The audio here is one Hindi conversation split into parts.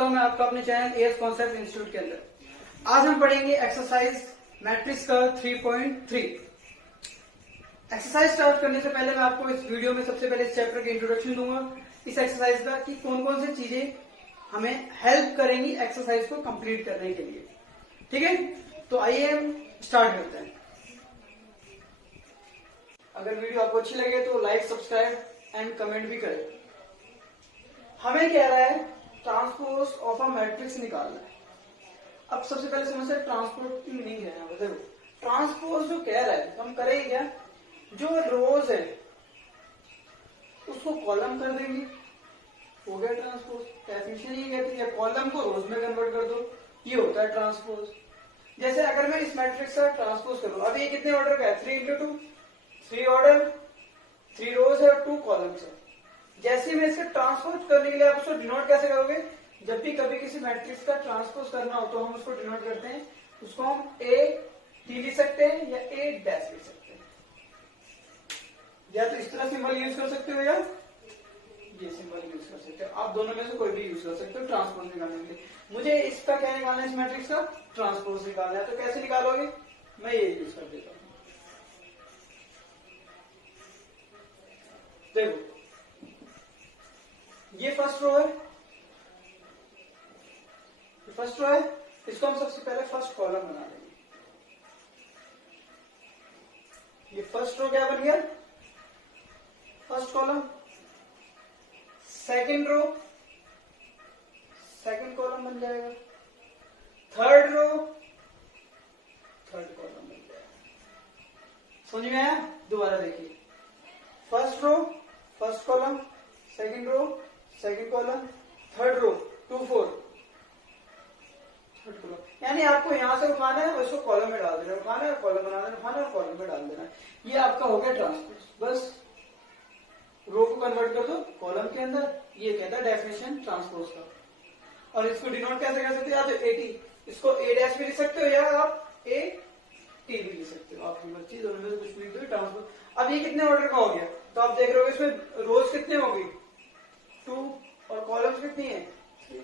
करता हूं मैं आपका अपने चैनल एएस कॉन्सेप्ट इंस्टीट्यूट के अंदर। आज हम पढ़ेंगे एक्सरसाइज मैट्रिक्स का 3.3। एक्सरसाइज स्टार्ट करने से पहले मैं आपको इस वीडियो में सबसे पहले इस चैप्टर के इंट्रोडक्शन दूंगा, इस एक्सरसाइज का कि कौन कौन सी चीजें हमें हेल्प करेंगी एक्सरसाइज को कंप्लीट करने के लिए। ठीक है, तो आइए हम स्टार्ट करते हैं। अगर वीडियो आपको अच्छी लगे तो लाइक, सब्सक्राइब एंड कमेंट भी करें। हमें कह रहा है ट्रांसपोज ऑफ अ मैट्रिक्स निकालना है। अब सबसे पहले समझते हैं ट्रांसपोज की मीनिंग है। देखो ट्रांसपोज जो कह रहा है तो हम करेंगे क्या, जो रोज है उसको कॉलम कर देंगे, हो गया ट्रांसपोज। डेफिनेशन ये कहती है कॉलम को रोज में कन्वर्ट कर दो, ये होता है ट्रांसपोज। जैसे अगर मैं इस मैट्रिक्स का ट्रांसपोज करूं, अब ये कितने ऑर्डर का है, 3x2, 3 ऑर्डर, 3 रोज है और 2 कॉलम्स है। जैसे मैं इसका ट्रांसपोज करने के लिए आप उसको डिनोट कैसे करोगे, जब भी कभी किसी मैट्रिक्स का ट्रांसपोज करना हो तो हम उसको डिनोट करते हैं, उसको हम ए टी लिख सकते हैं या ए डैश लिख सकते हैं, या तो इस तरह सिंबल यूज कर सकते हो या ये सिंबल यूज कर सकते हो। आप दोनों में से कोई भी यूज कर सकते हो ट्रांसपोज निकालने के लिए। मुझे इसका क्या निकालना है, इस मैट्रिक्स का ट्रांसपोज निकालना है, तो कैसे निकालोगे, मैं ये यूज कर देता हूं। देखो ये फर्स्ट रो है, फर्स्ट रो है, इसको हम सबसे पहले फर्स्ट कॉलम बना देंगे। ये फर्स्ट रो क्या बन गया, first column. Second row second column बन जाएगा। थर्ड रो थर्ड कॉलम बन जाएगा। समझ में आया, दोबारा देखिए, first row first column, second row second column, third row 2 4 third column. यानी आपको यहां से उठाना है और इसको कॉलम में डाल देना, उठाना है कॉलम बना देना, उठाना है कॉलम में डाल देना। ये आपका हो गया ट्रांसपोज। बस रो को कन्वर्ट कर दो कॉलम के अंदर, ये कहता है डेफिनेशन ट्रांसपोज का। और इसको डिनोट कैसे कर सकते हो, या तो ए टी, इसको ए डैश भी लिख सकते हो या आप ए टी भी लिख सकते हो, आपकी मर्जी, दोनों में से कुछ भी लिख दो ट्रांसपोज। अब ये कितने ऑर्डर का हो गया, तो आप देख रहे हो इसमें रोज कितने होगी 2 और कॉलम्स कितनी है 3।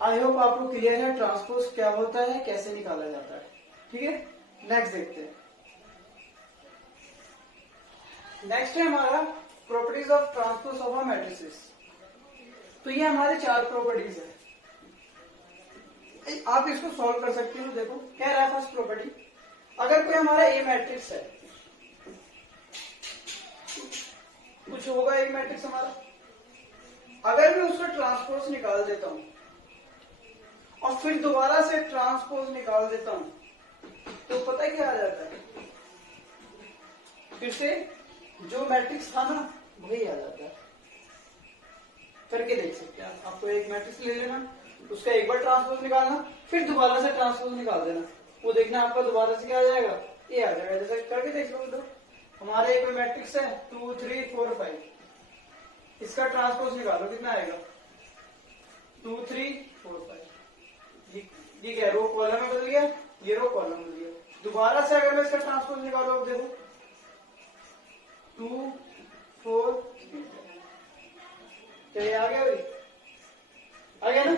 आई होप आपको क्लियर है ट्रांसपोज क्या होता है, कैसे निकाला जाता है। ठीक है, नेक्स्ट देखते हैं। नेक्स्ट है हमारा properties of transpose of a matrices. तो ये हमारे 4 प्रॉपर्टीज है, आप इसको सॉल्व कर सकते हो। देखो क्या रहा है फर्स्ट प्रॉपर्टी, अगर कोई हमारा ए मैट्रिक्स है, कुछ होगा एक मैट्रिक्स हमारा, अगर मैं उसका ट्रांसपोज निकाल देता हूं और फिर दोबारा से ट्रांसपोज निकाल देता हूं, तो पता है क्या आ जाता है, फिर से जो मैट्रिक्स था ना वही आ जाता है। करके देख सकते हैं आपको, एक मैट्रिक्स ले लेना, उसका एक बार ट्रांसपोज निकालना, फिर दोबारा से ट्रांसपोज निकाल देना, वो देखना आपका दोबारा से क्या आ जाएगा, ये आ जाएगा। जैसे करके देख लो, तो हमारे एक मैट्रिक्स है 2 3 4 5, इसका ट्रांसपोज निकालो कितना आएगा 2 3 4 5। ये क्या रो कॉलम में बदल गया, ये रो कॉलम बदल गया। दोबारा से अगर मैं इसका ट्रांसपोज निकालो, देखो 2 4 3, ये आ गया भाई, आ गया ना।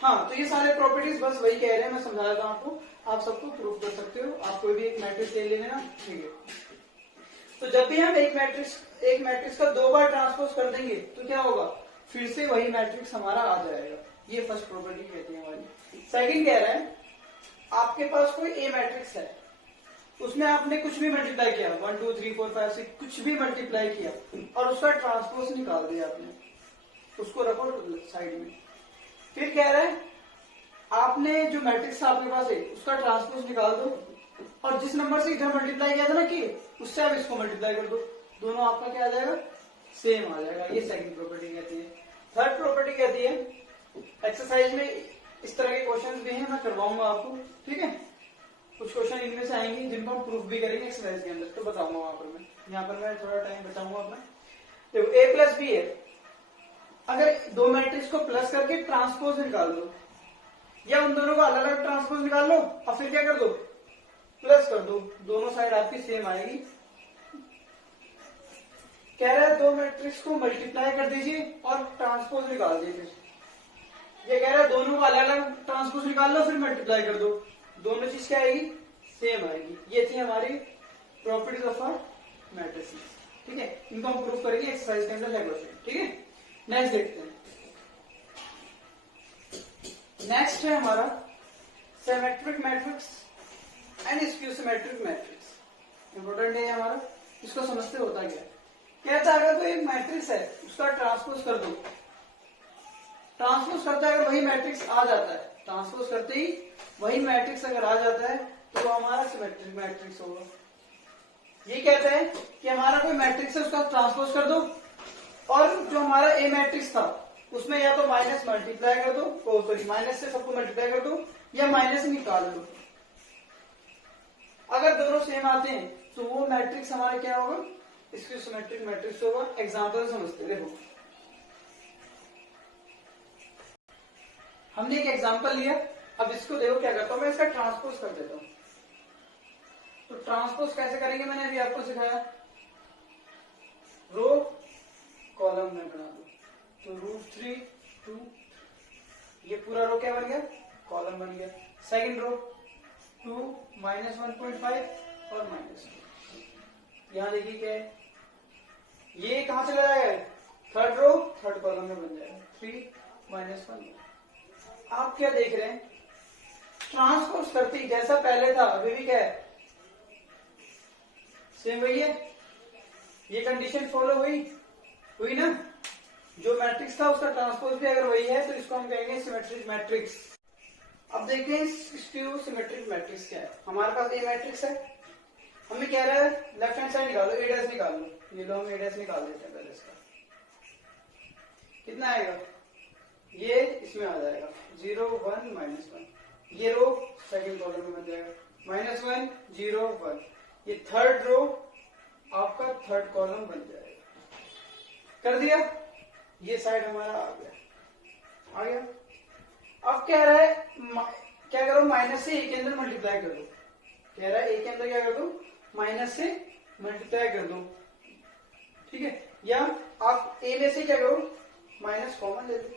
हाँ, तो ये सारे प्रॉपर्टीज बस वही कह रहे हैं, मैं समझा रहा हूं आपको, आप सबको प्रूव कर सकते हो। आप कोई भी एक मैट्रिक्स ले लेना, ठीक है। तो जब भी हम एक मैट्रिक्स का 2 बार ट्रांसपोज कर देंगे तो क्या होगा, फिर से वही मैट्रिक्स हमारा आ जाएगा। ये फर्स्ट प्रॉपर्टी कहती है हमारी। सेकंड कह रहा है आपके पास कोई ए मैट्रिक्स है, उसमें आपने कुछ भी मल्टीप्लाई किया, 1 2 3 4 5 6 कुछ भी मल्टीप्लाई किया और उसका ट्रांसपोज निकाल दिया आपने, उसको रखो साइड में। फिर कह रहा है आपने जो मैट्रिक्स आपके पास है उसका ट्रांसपोज निकाल दो, और जिस नंबर से इधर मल्टीप्लाई किया था ना कि उससे आप इसको मल्टीप्लाई कर दो, दोनों आपका क्या आ जाएगा, सेम आ जाएगा। ये सेकंड प्रॉपर्टी कहती है। थर्ड प्रॉपर्टी कहती है, एक्सरसाइज में इस तरह के क्वेश्चन भी हैं, मैं करवाऊंगा आपको, ठीक है। कुछ क्वेश्चन इनमें से आएंगे जिनको हम प्रूफ भी करेंगे एक्सरसाइज के अंदर, तो बताऊंगा वहां पर मैं, यहाँ पर मैं थोड़ा टाइम बचाऊंगा अपना। देखो ए प्लस बी है, अगर 2 मैट्रिक्स को प्लस करके ट्रांसपोज निकाल दो, या उन दोनों को अलग अलग ट्रांसपोज निकाल लो और फिर क्या कर दो, प्लस कर दो, दोनों साइड आपकी सेम आएगी। कह रहा है दो मैट्रिक्स को मल्टीप्लाई कर दीजिए और ट्रांसपोज निकाल दीजिए। ये कह रहा है दोनों को अलग अलग ट्रांसपोज निकाल लो फिर मल्टीप्लाई कर दो, दोनों चीज क्या आएगी, सेम आएगी। ये थी हमारी प्रॉपर्टीज ऑफ अ मैट्रिसेस। ठीक है, इनको हम प्रूफ करेंगे एक्सरसाइज के अंदर है। ठीक है, नेक्स्ट देखते हैं। नेक्स्ट है हमारा symmetric matrix and skew symmetric matrix. Important है हमारा, इसको समझते होता क्या। कहता है अगर कोई मैट्रिक्स है उसका ट्रांसपोज कर दो, ट्रांसपोज करते अगर वही मैट्रिक्स आ जाता है, ट्रांसपोज करते ही वही मैट्रिक्स अगर आ जाता है तो वो हमारा सिमेट्रिक मैट्रिक्स होगा। ये कहते हैं कि हमारा कोई मैट्रिक्स है उसका ट्रांसपोज कर दो और जो हमारा ए मैट्रिक्स था उसमें या तो माइनस मल्टीप्लाई कर दो, सॉरी माइनस से सबको मल्टीप्लाई कर दो या माइनस निकाल दो। अगर दोनों सेम आते हैं तो वो मैट्रिक्स हमारा क्या होगा, इसकी सिमेट्रिक मैट्रिक्स होगा। एग्जांपल समझते हैं। देखो हमने एक एग्जांपल लिया, अब इसको देखो क्या करता हूं मैं, इसका ट्रांसपोज कर देता हूं। तो ट्रांसपोज कैसे करेंगे मैंने अभी आपको सिखाया, रो कॉलम में बना दो। तो √3 2, ये पूरा रो क्या बन गया, कॉलम बन गया। सेकंड रो 2 -1.5 और -2। यहां देखिए क्या है, ये कहां चला जाएगा, थर्ड रो थर्ड कॉलम में बन जाएगा 3 -1। आप क्या देख रहे हैं, ट्रांसपोज करते ही जैसा पहले था अभी भी क्या है, सेम वही है। ये कंडीशन फॉलो हुई ना, जो मैट्रिक्स था उसका ट्रांसपोज भी अगर वही है तो इसको हम कहेंगे सिमेट्रिक मैट्रिक्स। अब देखते हैं स्क्यू सिमेट्रिक मैट्रिक्स क्या है। हमारे पास ए मैट्रिक्स है, हमें कह रहा है लेफ्ट हैंड साइड निकालो, ए डैश निकाल लो। ये लो हम ए डैश निकाल देते हैं पहले। इसका कितना आएगा, ये इसमें आ जाएगा 0 1 -1। ये रो सेकंड कॉलम में बन जाएगा -1 0 1। ये थर्ड रो आपका थर्ड कॉलम बन जाएगा। कर दिया, ये साइड हमारा आ गया। अब कह रहा है क्या करो, माइनस से ए के अंदर मल्टीप्लाई कर दो। कह रहा है ए के अंदर क्या कर दो, माइनस से मल्टीप्लाई कर दो। ठीक है, या आप ए में से क्या करो, माइनस कॉमन ले दो।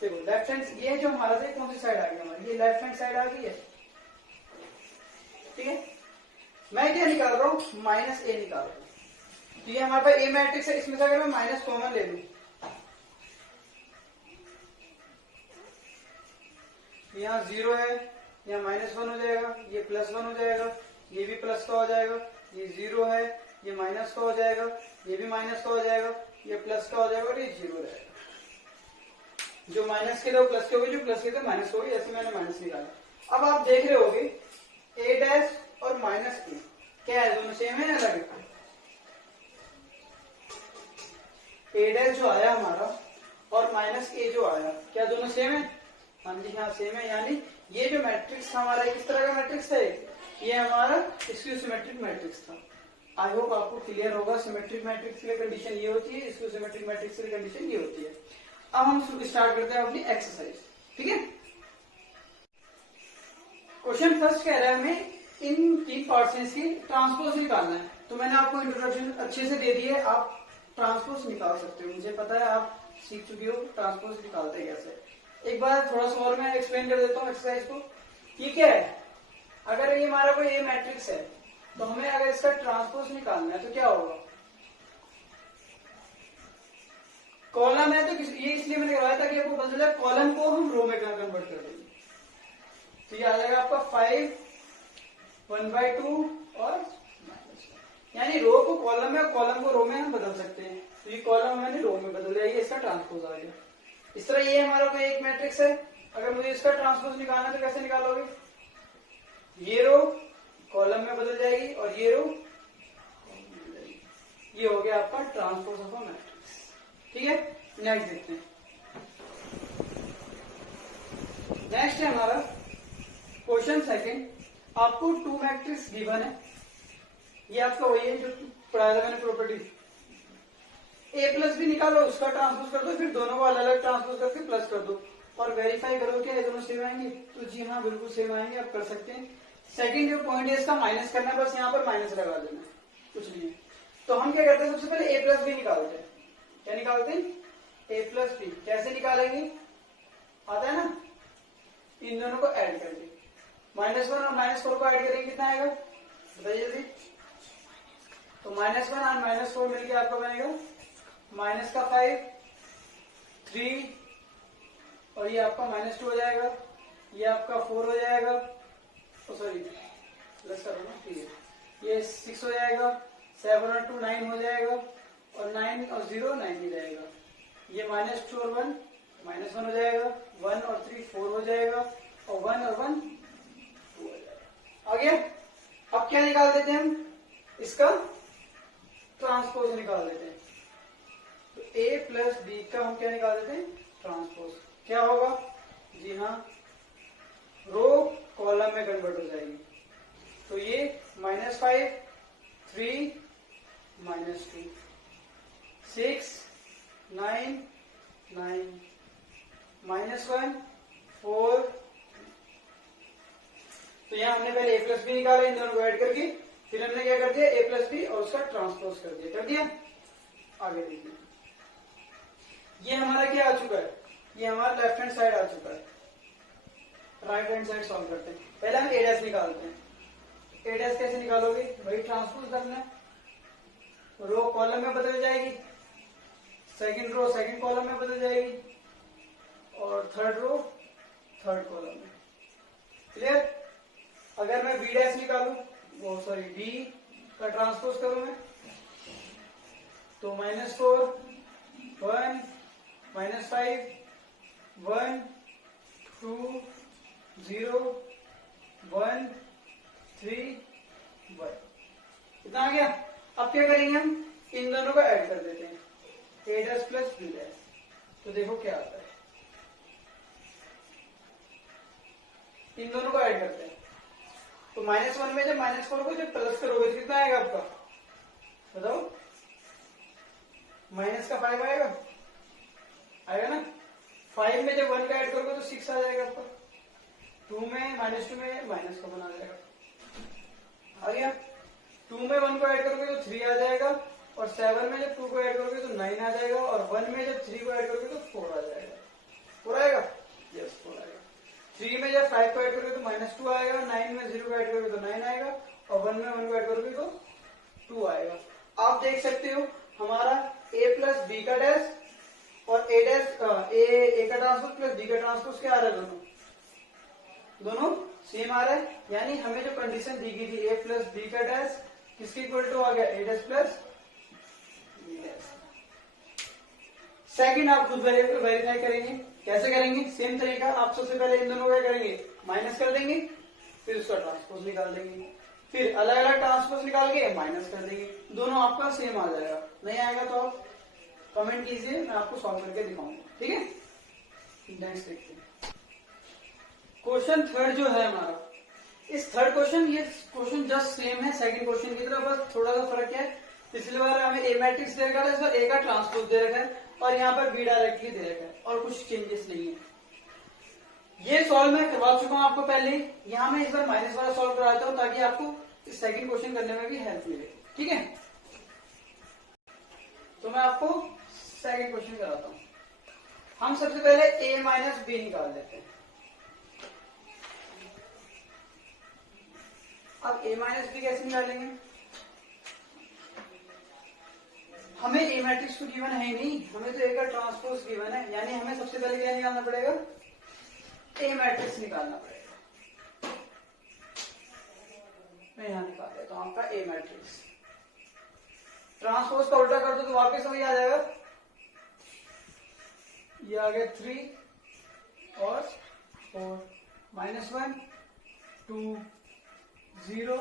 देखो लेफ्ट हैंड, ये जो हमारा था कौन सी साइड आ गई हमारी, ये लेफ्ट हैंड साइड आ गई है। ठीक है, मैं क्या निकाल रहा हूं, -a निकाल रहा हूं। तो ये हमारे पास ए मैट्रिक्स है, इसमें से अगर मैं माइनस कॉमन ले लूं, यहाँ 0 है, यहाँ -1 हो जाएगा, ये +1 हो जाएगा, ये भी प्लस का हो जाएगा, ये 0 है, ये माइनस का हो जाएगा, ये भी माइनस का हो जाएगा, ये प्लस का हो जाएगा और ये 0 रहेगा। जो माइनस के थे वो प्लस के हो गए, जो प्लस के थे माइनस हो गए, ऐसे मैंने माइनस निकाला। अब आप देख रहे होगे ए डैश और -a क्या है, दोनों सेम है या अलग है। ए डैश जो आया हमारा और -a जो आया, क्या दोनों सेम है, हाँ जी हाँ सेम है। यानी ये जो मैट्रिक्स हमारा किस तरह का मैट्रिक्स है, ये हमारा स्क्यू सिमेट्रिक मैट्रिक्स था। आई होप आपको क्लियर होगा। सिमेट्रिक मैट्रिक्स की कंडीशन ये होती है, स्क्यू सिमेट्रिक मैट्रिक्स की कंडीशन ये होती है। अब हम स्टार्ट करते हैं अपनी एक्सरसाइज। ठीक है, क्वेश्चन फर्स्ट कह रहा है हमें इन 3 पार्ट्स की ट्रांसपोज निकालना है। तो मैंने आपको इंट्रोडक्शन अच्छे से दे दी है, आप ट्रांसपोज निकाल सकते हो। मुझे पता है आप सीख चुके हो ट्रांसपोज निकालते कैसे। एक बार थोड़ा सा और मैं एक्सप्लेन कर देता हूँ एक्सरसाइज को। ये क्या है, अगर ये हमारा कोई ए मैट्रिक्स है तो हमें अगर इसका ट्रांसपोज निकालना है तो क्या होगा, कॉलम है तो ये इसलिए मैंने करवाया था कि आपको पता चला कॉलम को हम रो में कन्वर्ट कर देंगे। तो ये आ जाएगा आपका 5 1/2 और यानी रो को कॉलम में और कॉलम को रो में हम बदल सकते हैं। तो ये कॉलम मैंने रो में बदल दिया, ये इसका ट्रांसपोज आ गया। इस तरह ये हमारा कोई एक मैट्रिक्स है, अगर मुझे इसका ट्रांसपोज निकालना है तो कैसे निकालोगे, ये रो कॉलम में बदल जाएगी और ये रो, ये हो गया आपका ट्रांसपोज ऑफ अ मैट्रिक्स। ठीक है, नेक्स्ट देखते हैं। नेक्स्ट है हमारा क्वेश्चन सेकंड। आपको 2 मैट्रिक्स गिवन है, ये आपका वही है जो पढ़ाया था मैंने प्रॉपर्टी। a+ भी निकालो, उसका ट्रांसपोज कर दो, फिर दोनों को अलग अलग ट्रांसपोज करके प्लस कर दो और वेरीफाई करो क्या ये दोनों सेम आएंगे। तो जी हाँ बिल्कुल सेम आएंगे, आप कर सकते हैं। सेकंड जो पॉइंट है इसका माइनस करना है, बस यहाँ पर माइनस लगा देना, कुछ नहीं है। तो हम क्या करते हैं, सबसे पहले a प्लस बी निकालते हैं। क्या निकालते हैं? a plus b. कैसे निकालेंगे? आता है ना, इन दोनों को ऐड करके। -1 और -4 को ऐड करेंगे, कितना आएगा बताइए जल्दी। तो -1 और -4 मिलकर आपका बनेगा -5, 3, और ये आपका -2 हो जाएगा, ये आपका 4 हो जाएगा, सॉरी प्लस करो ना, ठीक है, ये 6 हो जाएगा, 7 और 2 9 हो जाएगा, और 9 और 0 9 हो जाएगा, ये -2 और 1 -1 हो जाएगा, 1 और 3 4 हो जाएगा, और 1 और 1 2 हो जाएगा। आ गया? अब क्या निकाल देते हैं हम? इसका ट्रांसपोज निकाल देते हैं। तो a प्लस बी का हम क्या निकाल देते हैं? ट्रांसपोज। क्या होगा? जी हाँ, रो कॉलम में कन्वर्ट हो जाएगी। तो ये -5, 3, -2, 6, 9, 9, -1, 4। तो यहां हमने पहले a प्लस बी निकाला, इन दोनों को ऐड करके, फिर हमने क्या कर दिया, a प्लस बी और उसका ट्रांसपोज कर दिया। आगे देखिए, ये हमारा क्या आ चुका है, ये हमारा लेफ्ट हैंड साइड आ चुका है। राइट हैंड साइड सॉल्व करते हैं। पहले हम a डैश निकालते हैं। a डैश कैसे निकालोगे? वही ट्रांसपोज करना है, रो कॉलम में बदल जाएगी, सेकंड रो सेकंड कॉलम में बदल जाएगी, और थर्ड रो थर्ड कॉलम में। क्लियर? अगर मैं b डैश निकालू, वो सॉरी b का ट्रांसपोज करूं मैं, तो -4, 1, -5, 1, 2, 0, 1, 3, 1। इतना आ गया। अब क्या करेंगे हम? इन दोनों को ऐड कर देते हैं, a dash plus b dash. तो देखो क्या आता है, इन दोनों को ऐड करते हैं। तो -1 में जब -4 को जब प्लस करोगे तो कितना आएगा आपका? बताओ। -5 आएगा ना। 5 में जब 1 का ऐड करोगे तो 6 आ जाएगा आपका। 2 में -2 में माइनस का बना जाएगा। आ गया? 2 में 1 को ऐड करोगे तो 3 आ जाएगा, और 7 में जब 2 को ऐड करोगे तो 9 आ जाएगा, और 1 में जब 3 को ऐड करोगे तो 4 आ जाएगा। 4 आएगा? यस 4 आएगा। 3 में जब 5 को ऐड करोगे तो -2 आएगा, 9 में 0 को ऐड करोगे तो 9 आएगा, और 1 में 1 को ऐड करोगे तो 2 आएगा। आप देख सकते हो हमारा a प्लस बी का डैश और a डैश a का ट्रांसपोज प्लस b का ट्रांसपोज क्या आ रहा है? दोनों सेम आ रहा है। यानी हमें जो कंडीशन दी गई थी a प्लस बी का डैश किसके इक्वल टू आ गया? a dash plus b dash. Second आप खुद वेरीफाई करेंगे। कैसे करेंगे? सेम तरीका। आप सबसे पहले इन दोनों को क्या करेंगे? माइनस कर देंगे, फिर उसका ट्रांसपोज निकाल देंगे, फिर अलग अलग ट्रांसपोज निकाल के माइनस कर देंगे। दोनों आपका सेम आ जाएगा। नहीं आएगा तो आप कमेंट कीजिए, मैं आपको सॉल्व करके दिखाऊंगा। ठीक है? नेक्स्ट देखते हैं। क्वेश्चन थर्ड जो है हमारा, इस थर्ड क्वेश्चन, ये क्वेश्चन जस्ट सेम है सेकंड क्वेश्चन की तरह, बस थोड़ा सा फर्क क्या है, पिछली बार हमें ए मैट्रिक्स दे रखा था, इस बार ए का ट्रांसपोज दे रखा है, और यहाँ पर बी डायरेक्टली दे रखा है, और कुछ चेंजेस नहीं है। ये सॉल्व मैं करवा चुका हूं आपको पहले। यहाँ मैं इस बार माइनस वाला सॉल्व कराता हूँ ताकि आपको इस सेकंड क्वेश्चन करने में भी हेल्प मिले। ठीक है? तो मैं आपको सेकंड क्वेश्चन कराता हूँ। हम सबसे पहले a माइनस बी निकाल लेते हैं। अब a माइनस बी कैसे निकालेंगे? हमें a मैट्रिक्स तो गिवन है नहीं, हमें तो a का ट्रांसपोज गिवन है, यानी हमें सबसे पहले क्या निकालना पड़ेगा? a मैट्रिक्स निकालना पड़ेगा। मैं यहां निकाल देता हूं आपका a मैट्रिक्स। ट्रांसपोज का उल्टा कर दो तो वापस वही आ जाएगा। ये आ गया 3 और 4, -1, 2, 0।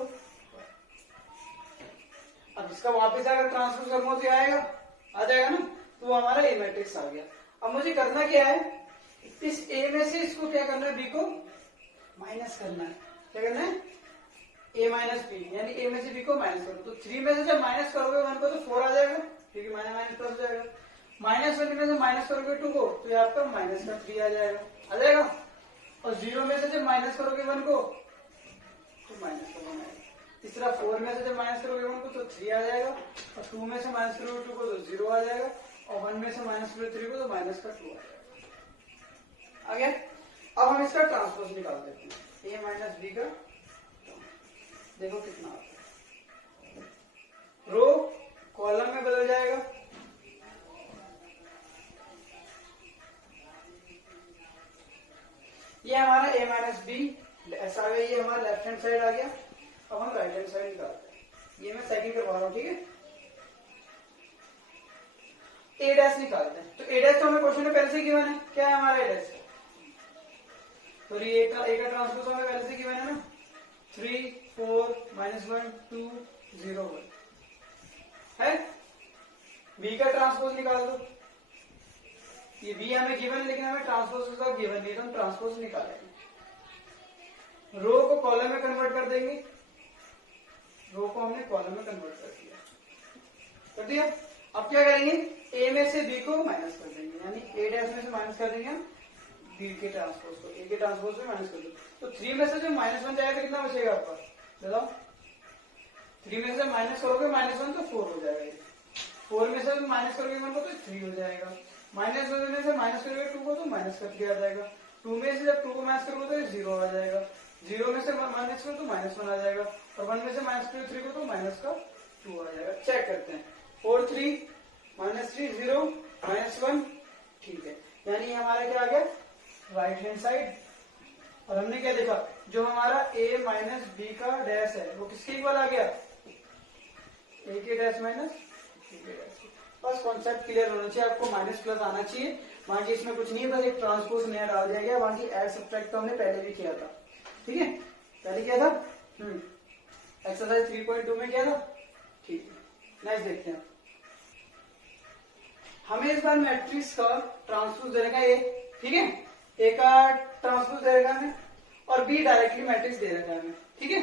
अब इसका वापस अगर ट्रांसपोज करूंगा तो आएगा, आ जाएगा ना। तो वो हमारा ए मैट्रिक्स आ गया। अब मुझे करना क्या है? इस ए में से इसको क्या करना है? बी को माइनस करना है। क्या करना है? ए माइनस बी, यानी ए में से बी को माइनस करो। तो 3 में से जब माइनस करोगे 1 को तो 4 आ जाएगा, ठीक है, माइनस प्लस हो जाएगा। -1 में से माइनस करोगे 2 को तो यहाँ पर माइनस का 3 आ जाएगा। और 0 में से जब माइनस करोगे 1 को तो माइनस का 1 आएगा। इस तरह 4 में से जब माइनस करोगे 1 को तो 3 आ जाएगा, और 2 में से माइनस करोगे 2 को तो 0 आ जाएगा, और 1 में से माइनस करोगे 3 को तो माइनस का 2 आ जाएगा। आ गया? अब हम इसका ट्रांसपोज निकाल देते हैं, a माइनस बी का। देखो कितना आता है, रो कॉलम में बदल जाएगा, ये हमारा a माइनस बी ऐसा आ गया, ये हमारा लेफ्ट हैंड साइड आ गया। अब हम राइट हैंड साइड निकालते हैं, ये मैं सेकंड करवा रहा हूं, ठीक है। a डैश निकालते हैं, तो a डैश तो हमें क्वेश्चन में पहले से गिवन है, क्या है हमारा a डैश, तो ये a का ट्रांसपोज हमें पहले से गिवन है ना, 3 4 -1 2 0 1 है। b का ट्रांसपोज निकाल दो, ये b हमें गिवन है लेकिन हमें ट्रांसपोज का गिवन नहीं, तो हम ट्रांसपोज निकालेंगे। रो को कॉलम में कन्वर्ट कर देंगे, रो को हमने कॉलम में कन्वर्ट कर दिया। अब क्या करेंगे, a में से b को माइनस कर देंगे, यानी a डैश में से माइनस कर देंगे हम b के ट्रांसपोज को, a के ट्रांसपोज में माइनस कर दो, तो 3 में से जो -1 जाएगा कितना बचेगा आपका, बताओ। 3 में से माइनस करोगे -1 तो 4 हो जाएगा, 4 में से माइनस करोगे 1 को तो 3 हो जाएगा, -2 में से माइनस करोगे 2 को तो माइनस का 3 आ जाएगा, 2 में से जब 2 को माइनस करोगे तो 0 आ जाएगा, 0 में से माइनस करो तो -1 आ जाएगा, और 1 में से माइनस करो 3 को तो माइनस का 2 आ जाएगा। चेक करते हैं, 4 3 -3 0 -1, ठीक है, यानी हमारा क्या आ गया, राइट हैंड साइड। और हमने क्या देखा, जो हमारा a माइनस बी का डैश है वो किसके इक्वल आ गया, a के डैश माइनस b के डैश। बस कॉन्सेप्ट क्लियर होना चाहिए आपको, माइनस प्लस आना चाहिए, बाकी इसमें कुछ नहीं है, बस एक ट्रांसपोज नया डाल दिया गया, बाकी ऐड सब्ट्रैक्ट तो हमने पहले भी किया था, ठीक है, पहले किया था, एक्सरसाइज 3.2 में किया था, ठीक है। नेक्स्ट देखते हैं, हमें इस बार मैट्रिक्स का ट्रांसपोज दे रखा है a, ठीक है, a का ट्रांसपोज दे रखा है और b डायरेक्टली मैट्रिक्स दे रखा है, ठीक है।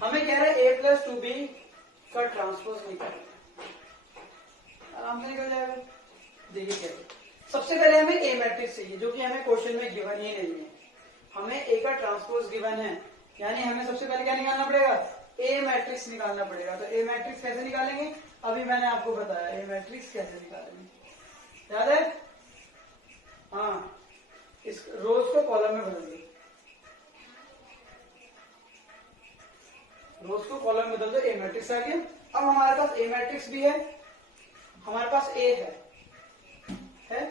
हमें कह रहा है a प्लस 2b का ट्रांसपोज निकालना, आराम से निकल जाएगा। देखिए कैसे, सबसे पहले हमें a मैट्रिक्स चाहिए जो कि हमें क्वेश्चन में गिवन ही नहीं है, हमें a का ट्रांसपोज गिवन है, यानी हमें सबसे पहले क्या निकालना पड़ेगा, a मैट्रिक्स निकालना पड़ेगा। तो a मैट्रिक्स कैसे निकालेंगे, अभी मैंने आपको बताया a मैट्रिक्स कैसे निकालेंगे, याद है, हाँ, इस रोज को कॉलम में बदल दो, रोज को कॉलम में बदल दो, a मैट्रिक्स आ गया। अब हमारे पास a मैट्रिक्स भी है, हमारे पास a है।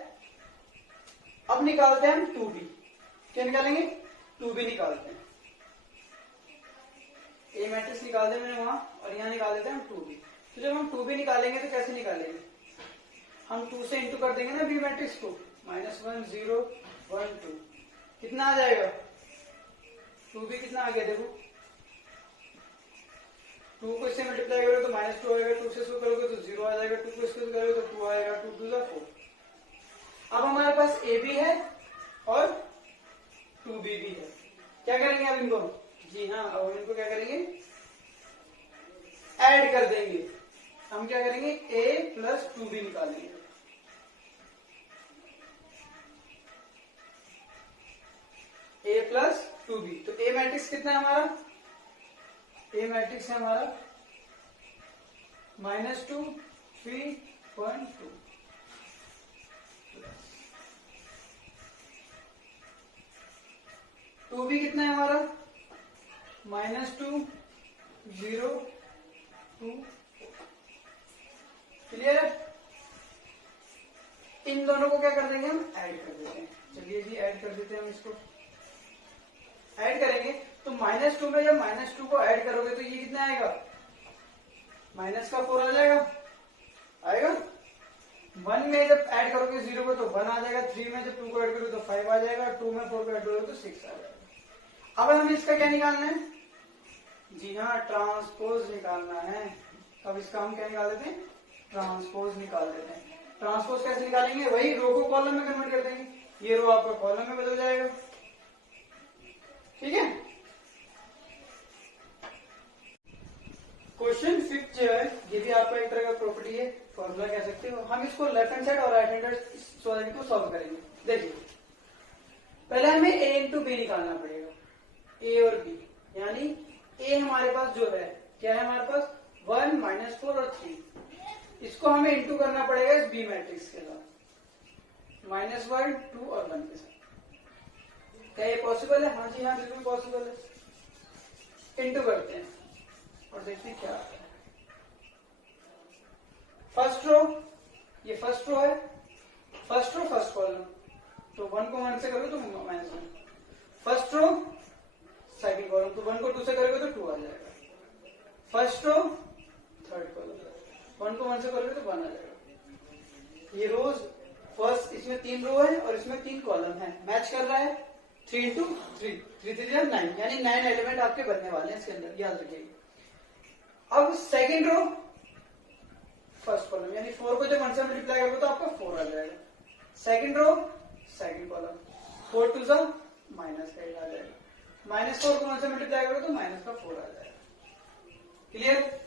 अब निकालते हैं हम 2b, क्या निकालेंगे, 2b निकालते हैं, a मैट्रिक्स निकाल दें मैंने वहां, और यहां निकाल देते हैं हम 2b। तो जब हम 2b निकालेंगे तो कैसे निकालेंगे, हम 2 से इंटू कर देंगे ना b मैट्रिक्स को, -1 0 1 2, कितना आ जाएगा, 2b कितना आ गया, देखो 2 को इससे मल्टीप्लाई करोगे तो -2 आएगा, 2 से इसको करोगे तो 0 आ जाएगा, 2 को इसको करोगे तो 2 आएगा, 2 2 4। अब हमारे पास a भी है और 2b भी है, क्या करेंगे अब इनको, जी हाँ, अब इनको क्या करेंगे, ऐड कर देंगे। हम क्या करेंगे, a प्लस 2b निकालेंगे, a प्लस 2b। तो a मैट्रिक्स कितना है हमारा, a मैट्रिक्स है हमारा -2 3.2, टू भी कितना है हमारा, -2 0 2। क्लियर है, इन दोनों को क्या कर देंगे, हम ऐड कर देते हैं। चलिए जी, ऐड कर देते हैं हम इसको, ऐड करेंगे तो -2 में जब -2 को ऐड करोगे तो ये कितना आएगा, -4 आ जाएगा, आएगा। 1 में जब ऐड करोगे 0 को तो 1 आ जाएगा, 3 में जब 2 को ऐड करोगे तो 5 आ जाएगा, 2 में 4 को ऐड करोगे तो 6 आ जाएगा। अब हमें इसका क्या निकालना है, जी हाँ, ट्रांसपोज निकालना है। अब इसका हम क्या निकाल देते हैं, ट्रांसपोज निकाल देते हैं। ट्रांसपोज कैसे निकालेंगे, वही रो को कॉलम में कन्वर्ट कर देंगे, ये रो आपका कॉलम में बदल जाएगा, ठीक है। क्वेश्चन 5 जो है ये भी आपका एक तरह का प्रॉपर्टी है, फॉर्मूला कह सकते हो। हम इसको लेफ्ट हैंड साइड और राइट हैंड साइड को सॉल्व करेंगे। देखिए, पहले हमें a इंटू बी निकालना पड़ेगा, a और b, यानी a हमारे पास जो है क्या है हमारे पास 1 -4 और 3। इसको हमें इंटू करना पड़ेगा इस बी मैट्रिक्स के साथ, -1 2 और 1 के साथ। क्या ये पॉसिबल है? हाँ जी हाँ, बिल्कुल पॉसिबल है। इंटू करते हैं और देखते हैं क्या आता है। फर्स्ट रो, ये फर्स्ट रो है, फर्स्ट रो फर्स्ट कॉलम, तो 1 को 1 से करोगे तो -1। फर्स्ट रो सेकंड कॉलम, तो 1 को 2 से करोगे तो 2 आ जाएगा। फर्स्ट रो थर्ड कॉलम, 1 को 1 से करोगे तो 1 आ जाएगा। ये रोज फर्स्ट, इसमें 3 रो है और इसमें 3 कॉलम है, मैच कर रहा है। 3 into 3, 3 3 9, यानी 9 एलिमेंट आपके बनने वाले हैं इसके अंदर, याद रखिएगा। अब सेकंड रो फर्स्ट कॉलम, यानी 4 को जब 1 से मल्टीप्लाई करोगे तो आपका 4 आ जाएगा। सेकंड रो सेकंड कॉलम, 4 2 सा -8 आ जाएगा। -4 को 1 से मल्टीप्लाई करोगे तो -4 आ जाएगा। क्लियर?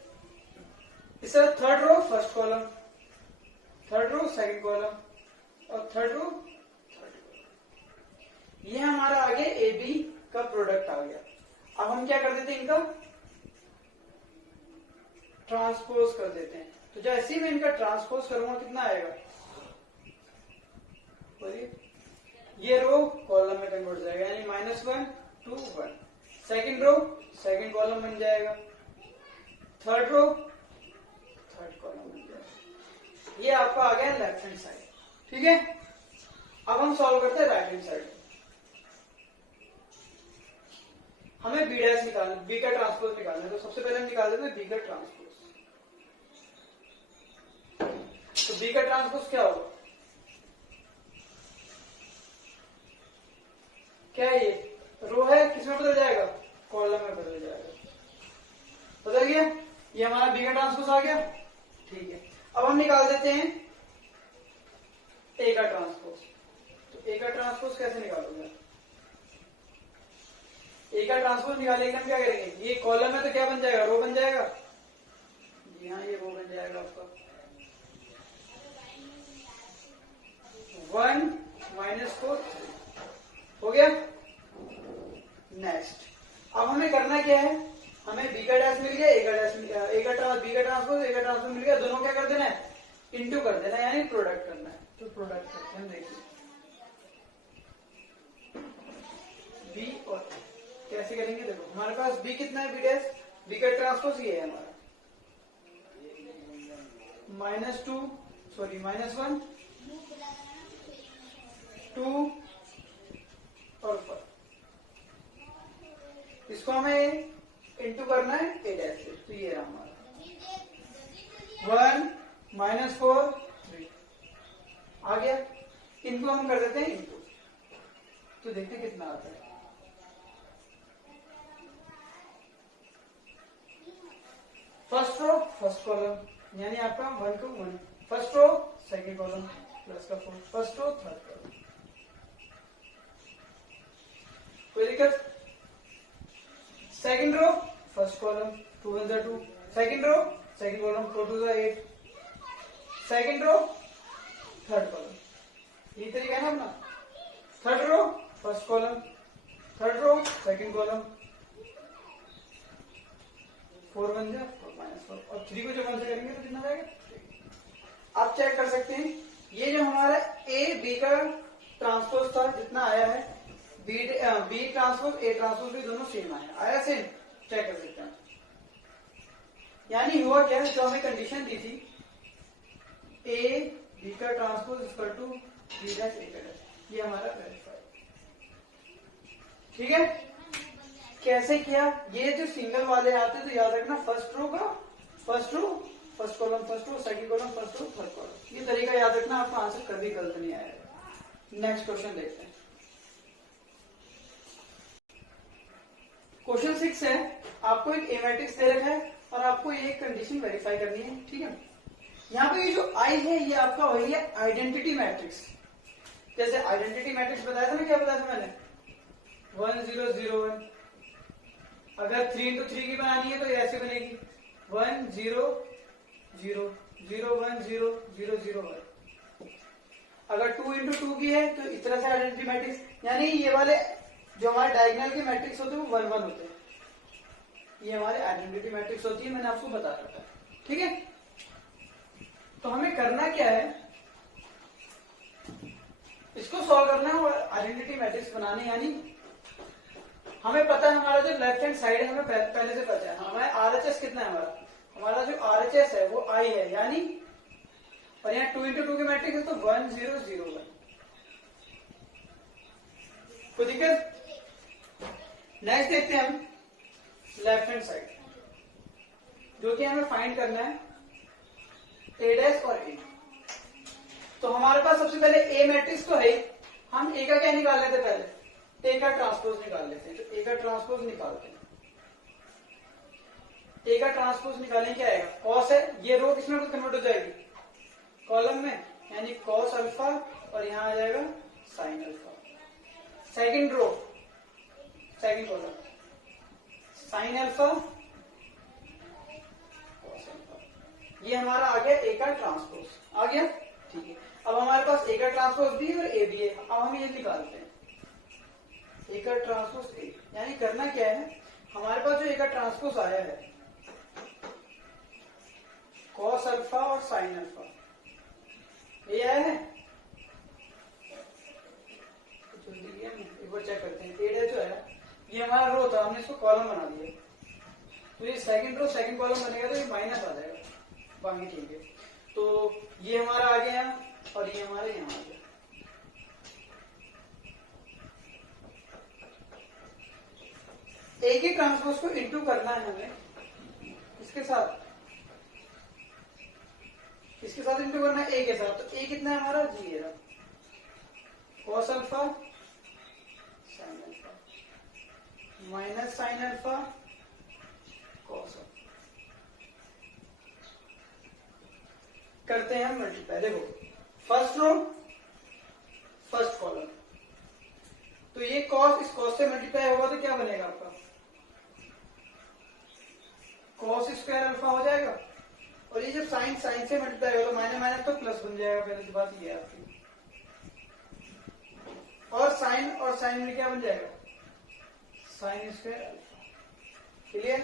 इस तरह third row first column, third row second column और थर्ड रो थर्ड कॉलम। ये हमारा आगे ए बी का प्रोडक्ट आ गया। अब हम क्या कर देते हैं, इनका ट्रांसपोज कर देते हैं। तो जैसे ही मैं इनका ट्रांसपोज करूंगा कितना आएगा? बोलिए। ये रो कॉलम में कन्वर्ट हो जाएगा, यानी -1 2 1। सेकंड रो सेकंड कॉलम बन जाएगा, थर्ड रो थर्ड कॉलम बन जाएगा। ये आपका आ गया लेफ्ट हैंड साइड। ठीक है, अब हम सॉल्व करते हैं राइट हैंड साइड। हमें बी डैश निकालना, बी का ट्रांसपोज निकालना है, तो सबसे पहले हम निकाल देते हैं बी का ट्रांसपोज। तो बी का ट्रांसपोज क्या होगा? क्या है ये? रो है, किसमें बदल जाएगा? कॉलम में बदल जाएगा। बदल गया, ये हमारा बी का ट्रांसपोज आ गया। ठीक है, अब हम निकाल देते हैं ए का ट्रांसपोज। तो ए का ट्रांसपोज कैसे निकालोगे? ए का ट्रांसपोज निकालेंगे हम क्या करेंगे? ये कॉलम है तो क्या बन जाएगा? रो बन जाएगा। जी हाँ, ये रो बन जाएगा आपका। 1 -4 हो गया। नेक्स्ट, अब हमें करना क्या है? हमें बी का डैश मिल गया, ए का डैश मिल गया, बी का ट्रांसपोज, ए का ट्रांसपोज मिल गया। दोनों क्या कर देना है? इंटू कर देना है, यानी प्रोडक्ट करना है। तो प्रोडक्ट करते हैं, देखिए बी और कैसे करेंगे? देखो हमारे पास बी कितना है? बी डैश, बी का ट्रांसपोज ये है हमारा, -2 सॉरी -1 2 और 4। इसको हमें इंटू करना है ए डैश से, तो ये रहा हमारा 1 -4 3 आ गया। इनको हम कर देते हैं इंटू, तो देखते हैं कितना आता है। फर्स्ट रो फर्स्ट कॉलम, यानी आपका 1 को 1, first row second column plus का 4, फर्स्ट रो थर्ड कॉलम। कोई दिक्कत? Second row first column, 2 1 2, second row second column, 4 2 8, second row third column. ये तरीका है ना अपना। Third row first column, third row second column, 4 1 जा 4 -4 और 3 को जब 1 से करेंगे तो कितना आएगा? आप चेक कर सकते हैं, ये जो हमारा ए बी का ट्रांसपोज था जितना आया है, बी ट्रांसपोज ए ट्रांसपोज भी दोनों सेम आया सेम, चेक कर सकते हैं। यानी हुआ क्या है, जो हमें कंडीशन दी थी ए बी का transpose equal to B dash A का डैश, ये हमारा वेरीफाई। ठीक है, कैसे किया? ये जो सिंगल वाले आते हैं तो याद रखना, फर्स्ट रो का first row first column, first row second column, first row third column, ये तरीका याद रखना, आपका आंसर कभी गलत नहीं आएगा। नेक्स्ट क्वेश्चन देखते हैं। क्वेश्चन 6 है, आपको एक ए मैट्रिक्स दे रखा है और आपको ये कंडीशन वेरीफाई करनी है। ठीक है, यहाँ पे ये जो आई है ये आपका वही है आइडेंटिटी मैट्रिक्स। जैसे आइडेंटिटी मैट्रिक्स बताया था ना, क्या बताया था मैंने? 1 0 0 1। अगर 3 into 3 की बनानी है तो ये ऐसे बनेगी 1 0 0 0 1 0 0 0 1। अगर 2 into 2 की है तो इस तरह से आइडेंटिटी मैट्रिक्स, यानी ये वाले जो हमारे डायगोनल के मैट्रिक्स होते हैं वो 1 1 होते हैं। ये हमारे आइडेंटिटी मैट्रिक्स होती है, मैंने आपको बता रखा है। ठीक है, तो हमें करना क्या है, इसको सॉल्व करना है और आइडेंटिटी मैट्रिक्स बनाने, यानी हमें पता है हमारा जो लेफ्ट हैंड साइड है हमें पहले से पता है हमारा आरएचएस कितना है, हमारा जो आरएचएस है वो आई है, यानी और यहाँ 2 into 2 की मैट्रिक्स है तो 1 0 0 1। कोई दिक्कत? नेक्स्ट देखते हैं हम लेफ्ट हैंड साइड, जो कि हमें फाइंड करना है ए डैश और ए। तो हमारे पास सबसे पहले ए मैट्रिक्स तो है, हम ए का क्या निकाल लेते हैं, पहले ए का ट्रांसपोज निकाल लेते हैं। तो ए का ट्रांसपोज निकालते हैं, ए का ट्रांसपोज निकालें क्या आएगा, कॉस है, ये रो किसमें कन्वर्ट हो जाएगी, कॉलम में, यानी कॉस अल्फा और यहां आ जाएगा sine alpha. Second row second column sine alpha cos alpha, ये हमारा आ गया ए का ट्रांसपोज, आ गया। ठीक है, अब हमारे पास ए का ट्रांसपोज भी है और ए भी है, अब हम ये निकालते हैं ए का ट्रांसपोज ए, यानी करना क्या है, हमारे पास जो ए का ट्रांसपोज आया है कॉस अल्फा और साइन अल्फा, ये आया है, एक बार चेक करते हैं। ए जो है ये हमारा रो था, हमने इसको कॉलम बना दिया, तो ये सेकंड रो सेकंड कॉलम बनेगा तो ये माइनस आ जाएगा, बाकी ठीक है। तो ये हमारा आ गया और ये हमारे यहाँ आ गया। ए के ट्रांसपोज को इंटू करना है हमें इसके साथ इंटू करना है ए के साथ, तो ए कितना है हमारा, जी है cos alpha sine alpha minus sine alpha cos alpha. करते हैं हम मल्टीप्लाई, देखो फर्स्ट रो फर्स्ट कॉलम, तो ये कॉस इस कॉस से मल्टीप्लाई होगा तो क्या बनेगा आपका, कॉस स्क्वायर अल्फा हो जाएगा, और ये जब साइन साइन से मल्टीप्लाई होगा तो माइनस माइनस तो प्लस बन जाएगा, पहले की बात ये है आपकी, और साइन में क्या बन जाएगा, sine square alpha. Clear?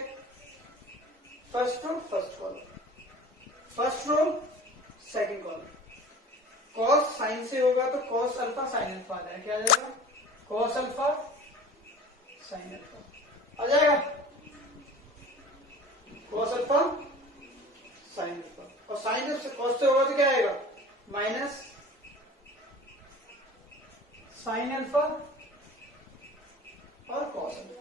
First row first column, first row second column, cos sine से होगा तो कॉस अल्फा साइन अल्फा आ जाएगा, क्या आ जाएगा, कॉस अल्फा साइन अल्फा आ जाएगा, कॉस अल्फा साइन अल्फा, और साइन जब कॉस से होगा तो क्या आएगा, माइनस साइन अल्फा और cos alpha.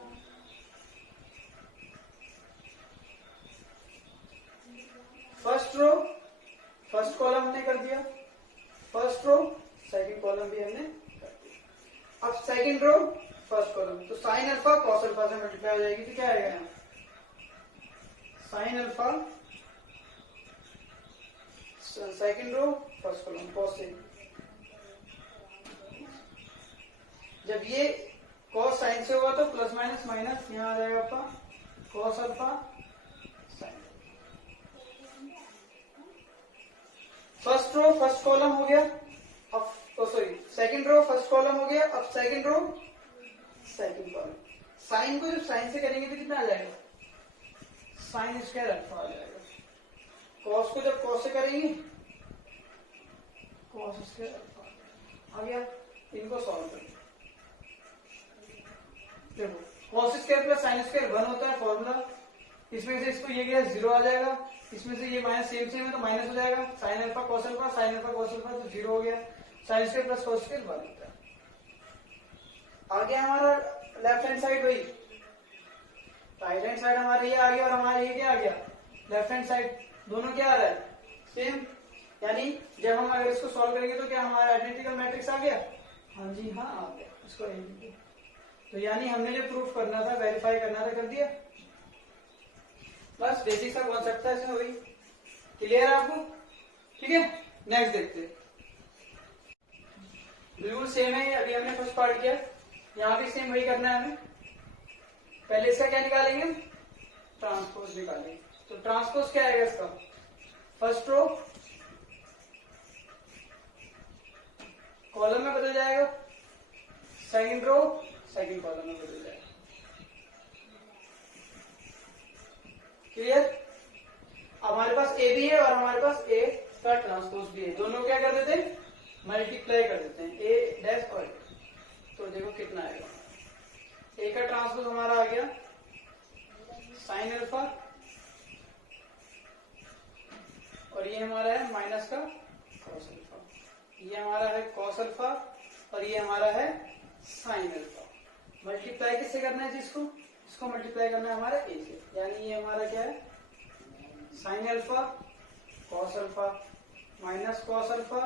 First row first column हमने कर दिया, फर्स्ट रो सेकंड कॉलम भी हमने कर दिया। अब सेकंड रो फर्स्ट कॉलम, तो साइन अल्फा कॉस अल्फा से मल्टीप्लाई हो जाएगी, तो क्या आएगा यहाँ, sine alpha second row first column cos से, जब ये कॉस साइन से होगा तो प्लस माइनस माइनस यहाँ आ जाएगा आपका cos alpha sine. First row first column हो गया, अब sorry second row first column हो गया, अब second row second column, sine को जब साइन से करेंगे तो कितना आ जाएगा, साइन स्क्वायर अल्फा आ जाएगा, कॉस को जब कॉस से करेंगे कॉस स्क्वायर अल्फा आ गया। इनको सॉल्व करें, देखो cos square plus sine square 1 होता है फॉर्मूला, इसमें से इसको ये गया 0 आ जाएगा, इसमें से ये माइनस सेम सेम है तो माइनस हो जाएगा, sine alpha cos alpha sine alpha cos alpha तो 0 हो गया, sine square plus cos square 1 होता है। आ गया हमारा लेफ्ट हैंड साइड, वही राइट हैंड साइड हमारा ये आ गया और हमारा ये क्या आ गया, लेफ्ट हैंड साइड, दोनों क्या आ रहा है सेम, यानी जब हम अगर इसको सॉल्व करेंगे तो क्या हमारा आइडेंटिकल मैट्रिक्स आ गया, हाँ जी हाँ आ गया, इसको तो यानी हमने जो प्रूफ करना था वेरीफाई करना था कर दिया, बस बेसिक सा कॉन्सेप्ट था इसमें, वही क्लियर है आपको। ठीक है, नेक्स्ट देखते हैं, बिल्कुल सेम है, अभी हमने फर्स्ट पार्ट किया, यहाँ भी सेम वही करना है हमें। पहले इसका क्या निकालेंगे, ट्रांसपोज निकालेंगे, तो ट्रांसपोज क्या आएगा इसका, फर्स्ट रो कॉलम में बदल जाएगा, सेकंड रो सेकंड कॉलम में बदल जाएगा, क्लियर? हमारे पास ए भी है और हमारे पास ए का ट्रांसपोज भी है, दोनों क्या कर देते हैं, मल्टीप्लाई कर देते हैं, ए डैश और ए। तो देखो कितना आएगा, ए का ट्रांसपोज हमारा आ गया साइन अल्फा, और ये हमारा है माइनस का कॉस अल्फा, ये हमारा है कॉस अल्फा, और ये हमारा है साइन अल्फा। मल्टीप्लाई किससे करना है जिसको, इसको मल्टीप्लाई करना है हमारा ए से, यानी ये हमारा क्या है, sine alpha cos alpha minus cos alpha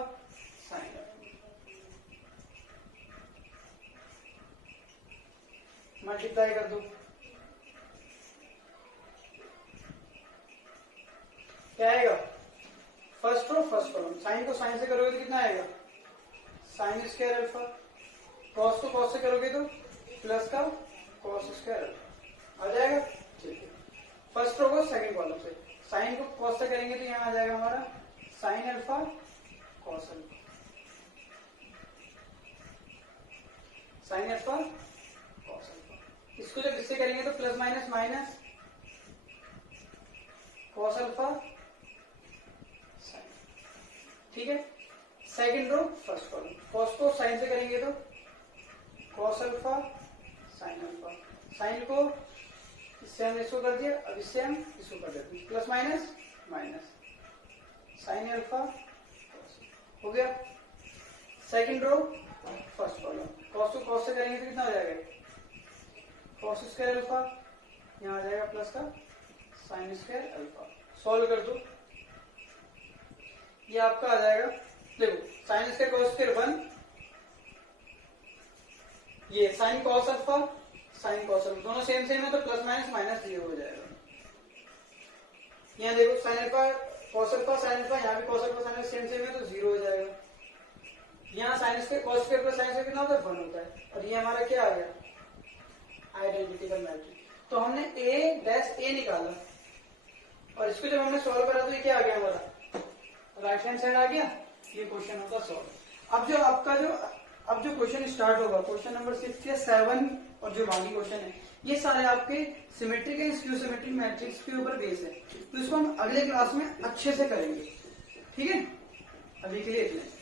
sine alpha. Multiply कर दो, क्या आएगा, first row first column, sine को साइन से करोगे तो कितना आएगा, साइन स्क्वायर अल्फा, कॉस को कॉस से करोगे तो प्लस का कॉस स्क्वायर अल्फा आ जाएगा। ठीक है, फर्स्ट रो को सेकंड कॉलम से, साइन को कॉस से करेंगे तो यहाँ आ जाएगा हमारा sine alpha cos alpha, sine alpha cos alpha. इसको जब इससे करेंगे तो plus minus minus cos alpha sine. ठीक है, second row first column, cos को साइन से करेंगे तो cos alpha sine alpha, sine को इससे हम इसको कर दिया, अब इससे हम इसको कर देते हैं, plus minus minus sine alpha हो गया। Second row first column, cos को कॉस से करेंगे तो कितना हो जाएगा, कॉस स्क्वायर अल्फा, यहाँ आ जाएगा प्लस का साइन स्क्वायर अल्फा। सॉल्व कर दो, ये आपका आ जाएगा, देखो साइन स्क्वायर कॉस स्क्वायर 1, ये sine cos alpha sine cos alpha दोनों सेम सेम है तो प्लस माइनस माइनस 0 हो जाएगा। यहाँ देखो sign alpha cos alpha sine alpha, यहाँ भी cos alpha sine alpha same same है तो 0 हो जाएगा। यहाँ sine square cos square plus sine square कितना होता है, 1 होता है, और ये हमारा क्या आ गया, आइडेंटिकल मैट्रिक्स। तो हमने ए डैश ए निकाला, और इसको जब हमने सॉल्व करा तो ये क्या आ गया हमारा, राइट हैंड साइड आ गया, ये क्वेश्चन होगा सॉल्व। अब जो आपका अब जो क्वेश्चन स्टार्ट होगा, क्वेश्चन नंबर 6 या 7 और जो बाकी क्वेश्चन है, ये सारे आपके symmetric and skew symmetric matrix के ऊपर बेस है, तो इसको हम अगले क्लास में अच्छे से करेंगे। ठीक है, अभी के लिए इतना।